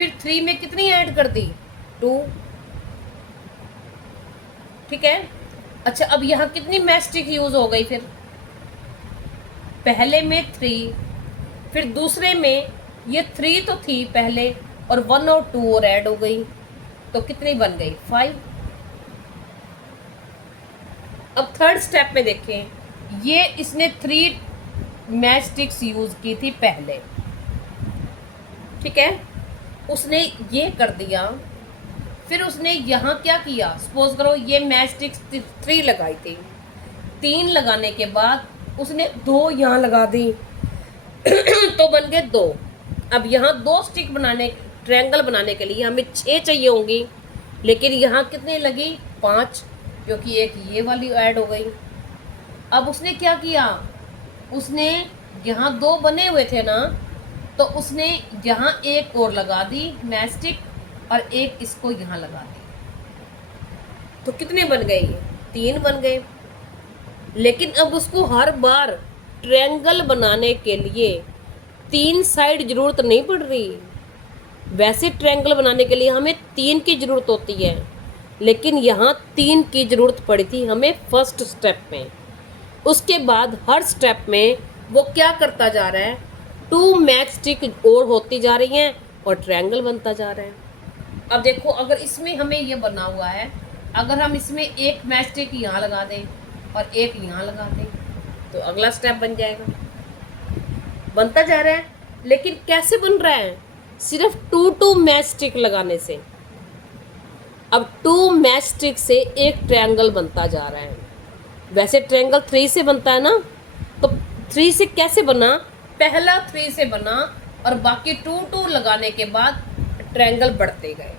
फिर 3 में कितनी ऐड कर दी, 2। ठीक है। अच्छा अब यहाँ कितनी मैस्टिक यूज हो गई, फिर पहले में 3, फिर दूसरे में ये 3 तो थी पहले, और 1 और 2 और ऐड हो गई, तो कितनी बन गई, 5। अब थर्ड स्टेप में देखें, ये इसने 3 मैच स्टिक्स यूज की थी पहले, ठीक है, उसने ये कर दिया। फिर उसने यहाँ क्या किया, सपोज करो ये मैच स्टिक्स 3 लगाई थी, 3 लगाने के बाद उसने 2 यहाँ लगा दी तो बन गए 2। अब यहाँ 2 स्टिक बनाने, ट्रायंगल बनाने के लिए हमें 6 चाहिए होंगी, लेकिन यहाँ कितनी लगी, 5, क्योंकि एक ये वाली ऐड हो गई। अब उसने क्या किया, उसने यहाँ 2 बने हुए थे ना, तो उसने यहाँ एक और लगा दी मैस्टिक, और एक इसको यहाँ लगा दी, तो कितने बन गए, 3 बन गए। लेकिन अब उसको हर बार ट्रायंगल बनाने के लिए 3 साइड जरूरत नहीं पड़ रही। वैसे ट्रायंगल बनाने के लिए हमें 3 की जरूरत होती है, लेकिन यहाँ 3 की जरूरत पड़ी थी हमें फर्स्ट स्टेप में। उसके बाद हर स्टेप में वो क्या करता जा रहा है, 2 मैच स्टिक और होती जा रही हैं और ट्रायंगल बनता जा रहा है। अब देखो अगर इसमें हमें ये बना हुआ है, अगर हम इसमें एक मैच स्टिक यहाँ लगा दें और एक यहाँ लगा दें, तो अगला स्टेप बन जाएगा, बनता जा रहा है। लेकिन कैसे बन रहा है, सिर्फ 2 मैच स्टिक लगाने से। अब 2 मैच स्टिक से एक ट्रायंगल बनता जा रहा है। वैसे ट्रायंगल 3 से बनता है ना, तो 3 से कैसे बना, पहला 3 से बना और बाकी 2 लगाने के बाद ट्रायंगल बढ़ते गए,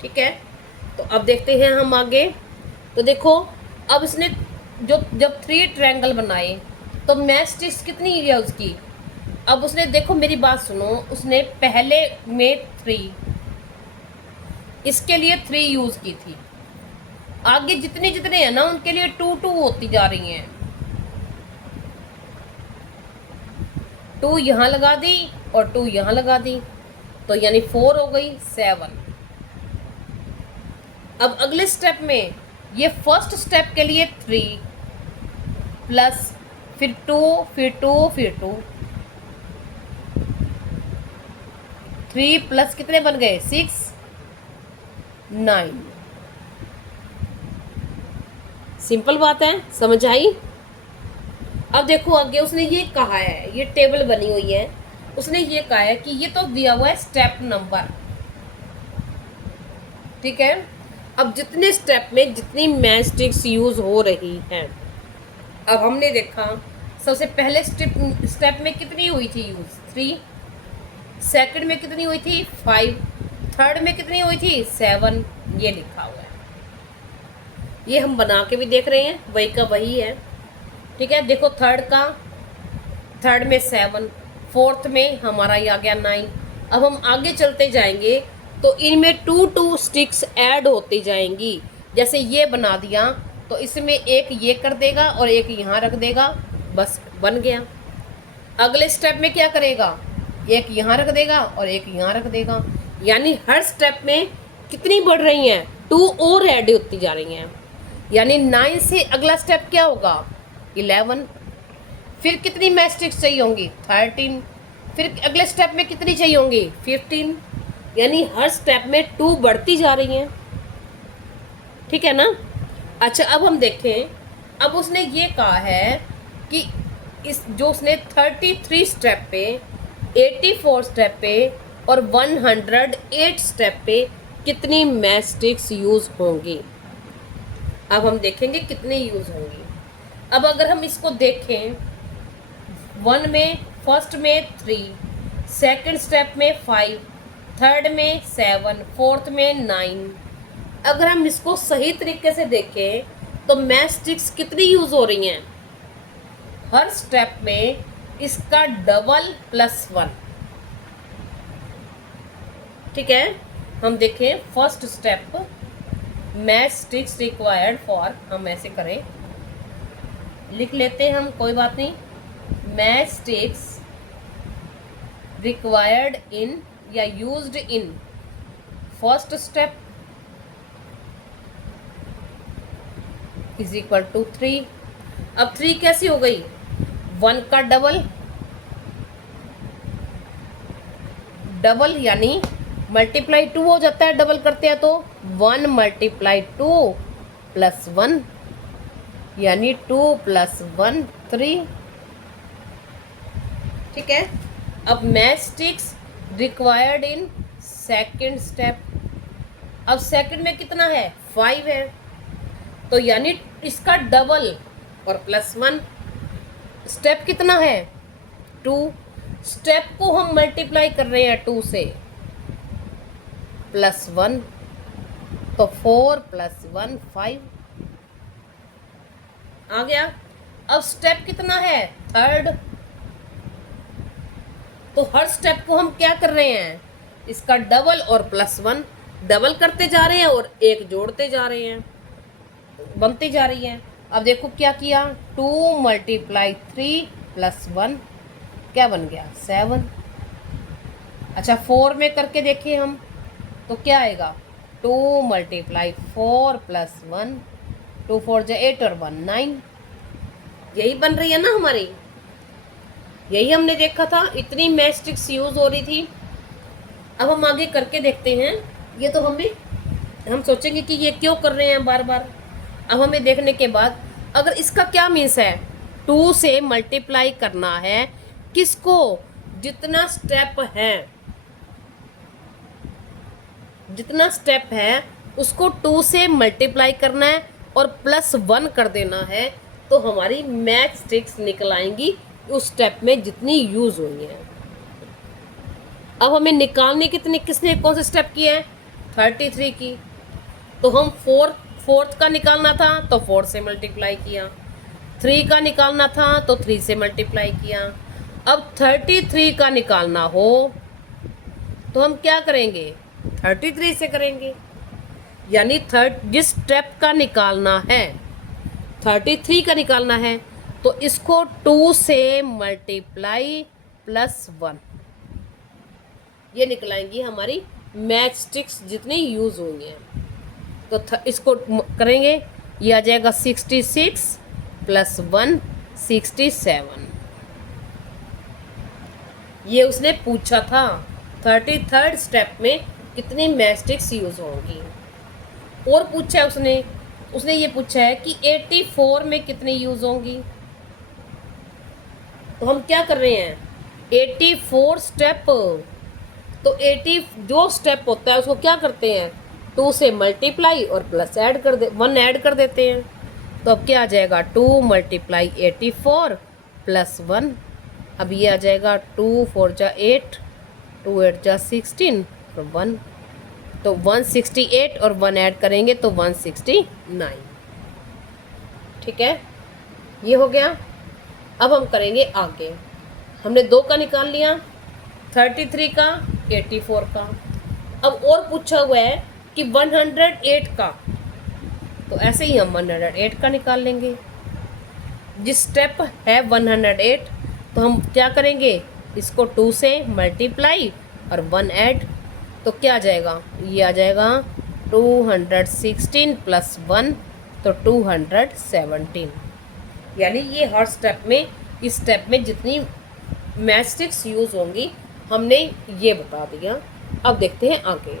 ठीक है। तो अब देखते हैं हम आगे। तो देखो अब इसने जब 3 ट्रायंगल बनाए, तो मैच स्टिक्स कितनी है उसकी। अब उसने, देखो मेरी बात सुनो, उसने पहले में 3, इसके लिए 3 यूज की थी, आगे जितने जितने हैं ना उनके लिए 2 होती जा रही हैं। 2 यहाँ लगा दी और 2 यहाँ लगा दी, तो यानी 4 हो गई, 7। अब अगले स्टेप में ये फर्स्ट स्टेप के लिए 3 प्लस फिर 2 फिर 2 फिर 2, 3 प्लस कितने बन गए, 6, 9। सिंपल बात है, समझ आई। अब देखो आगे उसने ये कहा है, ये टेबल बनी हुई है, उसने ये कहा है कि ये तो दिया हुआ है स्टेप नंबर, ठीक है। अब जितने स्टेप में जितनी मैच स्टिक्स यूज हो रही हैं, अब हमने देखा सबसे पहले स्टेप में कितनी हुई थी यूज, 3, सेकंड में कितनी हुई थी, 5, थर्ड में कितनी हुई थी, 7, ये लिखा हुआ है। ये हम बना के भी देख रहे हैं, वही का वही है, ठीक है। देखो थर्ड में 7, फोर्थ में हमारा ये आ गया 9। अब हम आगे चलते जाएंगे तो इनमें 2 स्टिक्स ऐड होती जाएंगी। जैसे ये बना दिया तो इसमें एक ये कर देगा और एक यहाँ रख देगा, बस बन गया। अगले स्टेप में क्या करेगा, एक यहाँ रख देगा और एक यहाँ रख देगा, यानी हर स्टेप में कितनी बढ़ रही हैं, 2 और ऐड होती जा रही हैं। यानी 9 से अगला स्टेप क्या होगा, 11। फिर कितनी मैच स्टिक्स चाहिए होंगी, 13। फिर अगले स्टेप में कितनी चाहिए होंगी, 15। यानी हर स्टेप में 2 बढ़ती जा रही हैं, ठीक है ना। अच्छा अब हम देखें, अब उसने ये कहा है कि इस जो उसने 33 स्टेप पे, 84 स्टेप पे और 108 स्टेप पे कितनी मैच स्टिक्स यूज होंगी। अब हम देखेंगे कितने यूज होंगी। अब अगर हम इसको देखें, 1 में, फर्स्ट में 3, सेकंड स्टेप में 5, थर्ड में 7, फोर्थ में 9। अगर हम इसको सही तरीके से देखें तो मैच स्टिक्स कितनी यूज हो रही हैं, हर स्टेप में इसका डबल +1, ठीक है। हम देखें first step, match sticks required for, हम ऐसे करें, लिख लेते हैं हम, कोई बात नहीं, मैच स्टिक्स रिक्वायर्ड इन, या used in first step is equal to 3। अब 3 कैसी हो गई? 1 का डबल यानी मल्टीप्लाई 2 हो जाता है, डबल करते हैं तो 1 मल्टीप्लाई 2 प्लस 1 यानी 2 प्लस 1 3। ठीक है। अब match sticks required in second step. अब सेकंड में कितना है? 5 है, तो यानी इसका डबल और प्लस 1। स्टेप कितना है? 2। स्टेप को हम मल्टीप्लाई कर रहे हैं 2 से, प्लस 1 तो 4 प्लस 1 5 आ गया। अब स्टेप कितना है? थर्ड। तो हर स्टेप को हम क्या कर रहे हैं? इसका डबल और प्लस 1 डबल करते जा रहे हैं और एक जोड़ते जा रहे हैं, बनती जा रही है। अब देखो क्या किया, 2 मल्टीप्लाई 3 प्लस 1 क्या बन गया? 7। अच्छा 4 में करके देखें हम तो क्या आएगा? 2 मल्टीप्लाई 4 प्लस 1, 2 4 जा 8 और 1 9। यही बन रही है ना हमारी, यही हमने देखा था, इतनी मैस्टिक्स यूज हो रही थी। अब हम आगे करके देखते हैं। ये तो हम सोचेंगे कि ये क्यों कर रहे हैं बार बार। अब हमें देखने के बाद अगर इसका क्या मीन्स है, 2 से मल्टीप्लाई करना है किसको? जितना स्टेप है उसको 2 से मल्टीप्लाई करना है और प्लस 1 कर देना है, तो हमारी मैच स्टिक्स निकल आएंगी उस स्टेप में जितनी यूज हुई है। अब हमें निकालने किसने कौन से स्टेप की है? 33 की। तो हम फोर्थ का निकालना था तो 4 से मल्टीप्लाई किया, 3 का निकालना था तो 3 से मल्टीप्लाई किया। अब 33 का निकालना हो तो हम क्या करेंगे? 33 से करेंगे। यानी जिस स्टेप का निकालना है 33 का निकालना है तो इसको 2 से मल्टीप्लाई प्लस 1, ये निकलाएंगी हमारी मैच स्टिक्स जितनी यूज हुई हैं। तो इसको करेंगे, ये आ जाएगा 66 प्लस 1 67। ये उसने पूछा था 33rd स्टेप में कितनी मैच स्टिक्स यूज होंगी। और पूछा है उसने ये पूछा है कि 84 में कितनी यूज होंगी। तो हम क्या कर रहे हैं? 84 स्टेप, तो 80 जो स्टेप होता है उसको क्या करते हैं? 2 से मल्टीप्लाई और प्लस 1 ऐड कर देते हैं। तो अब क्या आ जाएगा? 2 मल्टीप्लाई 84 प्लस 1। अब ये आ जाएगा 2 4 जा 8, 2 8 जा 16 और 1, तो 168 और 1 ऐड करेंगे तो 169। ठीक है, ये हो गया। अब हम करेंगे आगे। हमने 2 का निकाल लिया, 33 का, 84 का। अब और पूछा हुआ है कि 108 का, तो ऐसे ही हम 108 का निकाल लेंगे। जिस स्टेप है 108 तो हम क्या करेंगे? इसको 2 से मल्टीप्लाई और 1 ऐड, तो क्या आ जाएगा? ये आ जाएगा 216 प्लस 1 तो 217। यानी ये हर स्टेप में, इस स्टेप में जितनी मैच स्टिक्स यूज होंगी हमने ये बता दिया। अब देखते हैं आगे।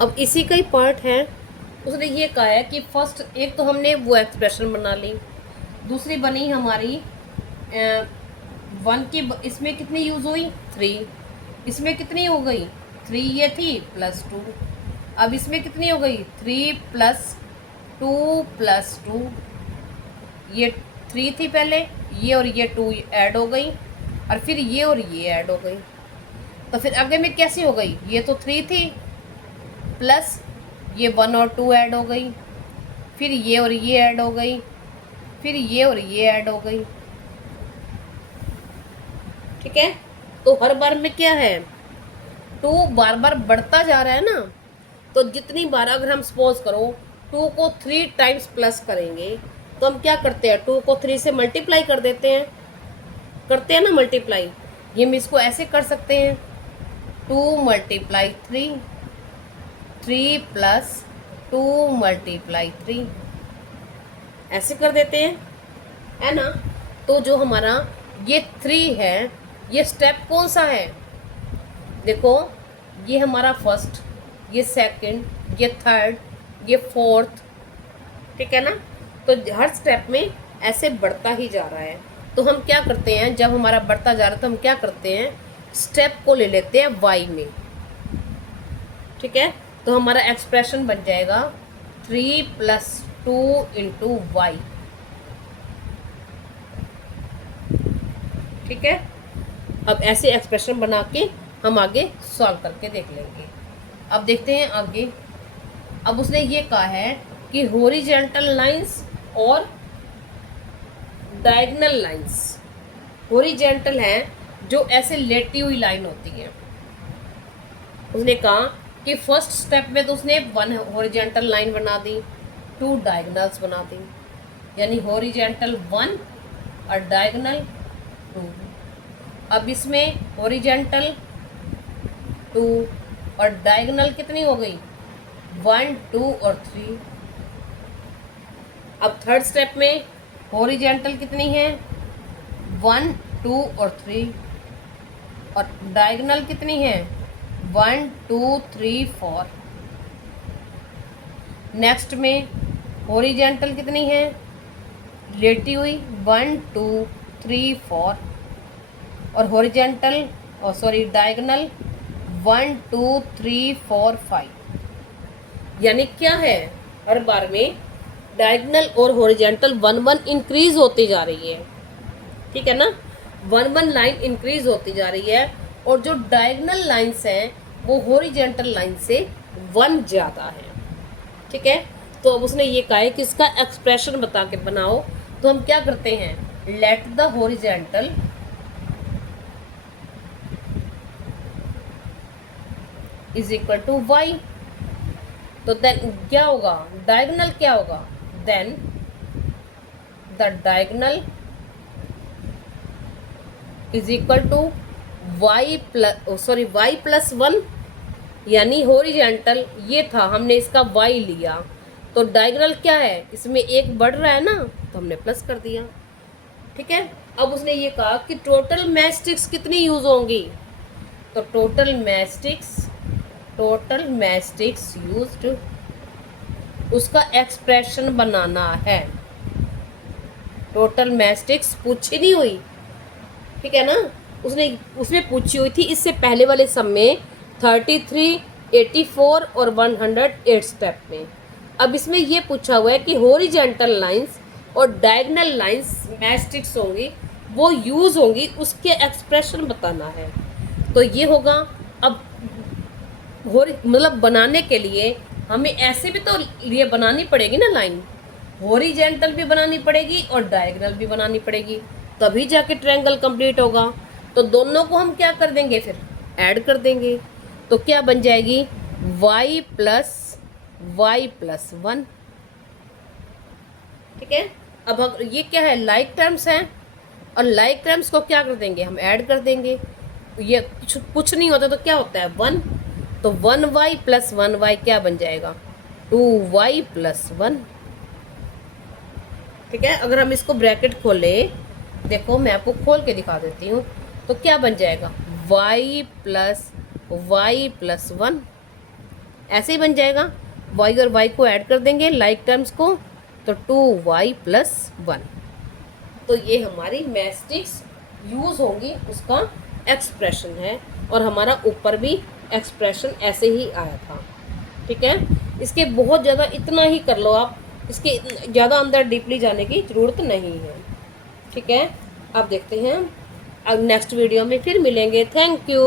अब इसी का ही पार्ट है। उसने ये कहा है कि फर्स्ट, एक तो हमने वो एक्सप्रेशन बना ली, दूसरी बनी हमारी 1 की, इसमें कितनी यूज हुई? 3। इसमें कितनी हो गई? 3 ये थी प्लस 2। अब इसमें कितनी हो गई? 3 प्लस 2 प्लस 2। ये 3 थी पहले, ये और ये 2 ऐड हो गई, और फिर ये और ये ऐड हो गई। तो फिर आगे में कैसी हो गई? ये तो 3 थी प्लस ये 1 और 2 ऐड हो गई, फिर ये और ये ऐड हो गई, फिर ये और ये ऐड हो गई। ठीक है, तो हर बार में क्या है? 2 बार बार बढ़ता जा रहा है ना, तो जितनी बार अगर हम सपोज करो 2 को 3 टाइम्स प्लस करेंगे तो हम क्या करते हैं? 2 को 3 से मल्टीप्लाई कर देते हैं, करते हैं ना मल्टीप्लाई। ये हम इसको ऐसे कर सकते हैं, 2 मल्टीप्लाई 3, 3 प्लस 2 मल्टीप्लाई 3, ऐसे कर देते हैं, है ना। तो जो हमारा ये 3 है, ये स्टेप कौन सा है? देखो, ये हमारा फर्स्ट, ये सेकंड, ये थर्ड, ये फोर्थ, ठीक है ना। तो हर स्टेप में ऐसे बढ़ता ही जा रहा है। तो हम क्या करते हैं, जब हमारा बढ़ता जा रहा है तो हम क्या करते हैं, स्टेप को ले लेते हैं y में, ठीक है। तो हमारा एक्सप्रेशन बन जाएगा 3 प्लस 2 इंटू वाई, ठीक है। अब ऐसे एक्सप्रेशन बना के हम आगे सॉल्व करके देख लेंगे। अब देखते हैं आगे। अब उसने ये कहा है कि हॉरिजॉन्टल लाइंस और डायगोनल लाइंस, हॉरिजॉन्टल है जो ऐसे लेटी हुई लाइन होती है। उसने कहा कि फर्स्ट स्टेप में तो उसने 1 हॉरिजॉन्टल लाइन बना दी, 2 डायगोनल्स बना दी, यानी हॉरिजॉन्टल 1 और डायगोनल 2। अब इसमें हॉरिजॉन्टल 2 और डायगोनल कितनी हो गई, 1, 2 और 3। अब थर्ड स्टेप में हॉरिजॉन्टल कितनी है, 1, 2 और 3, और डायगोनल कितनी है, 1, 2, 3, 4। नेक्स्ट में हॉरिजॉन्टल कितनी है, लेटी हुई, 1, 2, 3, 4, और हॉरिजॉन्टल डायगोनल 1, 2, 3, 4, 5। यानी क्या है, हर बार में डायगोनल और हॉरिजॉन्टल 1, 1 इंक्रीज होती जा रही है, ठीक है ना। 1, 1 लाइन इंक्रीज होती जा रही है, और जो डायगोनल लाइंस हैं वो हॉरिजॉन्टल लाइन से 1 ज़्यादा है, ठीक है। तो अब उसने ये कहा है कि इसका एक्सप्रेशन बता के बनाओ। तो हम क्या करते हैं, let the horizontal is equal to Y. तो देन क्या होगा, डायगोनल क्या होगा, then the diagonal is equal to Y plus 1, यानी हॉरिजॉन्टल ये था, हमने इसका y लिया, तो डायगोनल क्या है, इसमें एक बढ़ रहा है ना, तो हमने प्लस कर दिया, ठीक है। अब उसने ये कहा कि टोटल मैस्टिक्स कितनी यूज होंगी, तो टोटल मैस्टिक्स यूज्ड, उसका एक्सप्रेशन बनाना है। टोटल मैस्टिक्स पूछी नहीं हुई, ठीक है ना, उसने पूछी हुई थी इससे पहले वाले सम में 33, 84 और 108 स्टेप में। अब इसमें ये पूछा हुआ है कि हॉरिजॉन्टल लाइंस और डायगोनल लाइंस मैस्टिक्स होंगी, वो यूज़ होंगी, उसके एक्सप्रेशन बताना है। तो ये होगा। अब मतलब बनाने के लिए हमें ऐसे भी तो लिए बनानी पड़ेगी ना लाइन, हॉरिजॉन्टल भी बनानी पड़ेगी और डायगोनल भी बनानी पड़ेगी, तभी जाके ट्रायंगल कंप्लीट होगा। तो दोनों को हम क्या कर देंगे, फिर ऐड कर देंगे, तो क्या बन जाएगी, y प्लस 1, ठीक है। अब ये क्या है, लाइक टर्म्स हैं, और लाइक टर्म्स को क्या कर देंगे, हम ऐड कर देंगे। ये कुछ नहीं होता तो क्या होता है, 1, तो 1y प्लस 1y क्या बन जाएगा, 2y प्लस 1, ठीक है। अगर हम इसको ब्रैकेट खोलें, देखो मैं आपको खोल के दिखा देती हूँ, तो क्या बन जाएगा, y प्लस 1, ऐसे ही बन जाएगा। y और y को ऐड कर देंगे लाइक टर्म्स को, तो 2y प्लस 1। तो ये हमारी मैस्टिक्स यूज़ होंगी, उसका एक्सप्रेशन है, और हमारा ऊपर भी एक्सप्रेशन ऐसे ही आया था, ठीक है। इसके बहुत ज़्यादा इतना ही कर लो आप, इसके ज़्यादा अंदर डीपली जाने की ज़रूरत नहीं है, ठीक है। अब देखते हैं, अब नेक्स्ट वीडियो में फिर मिलेंगे। Thank you.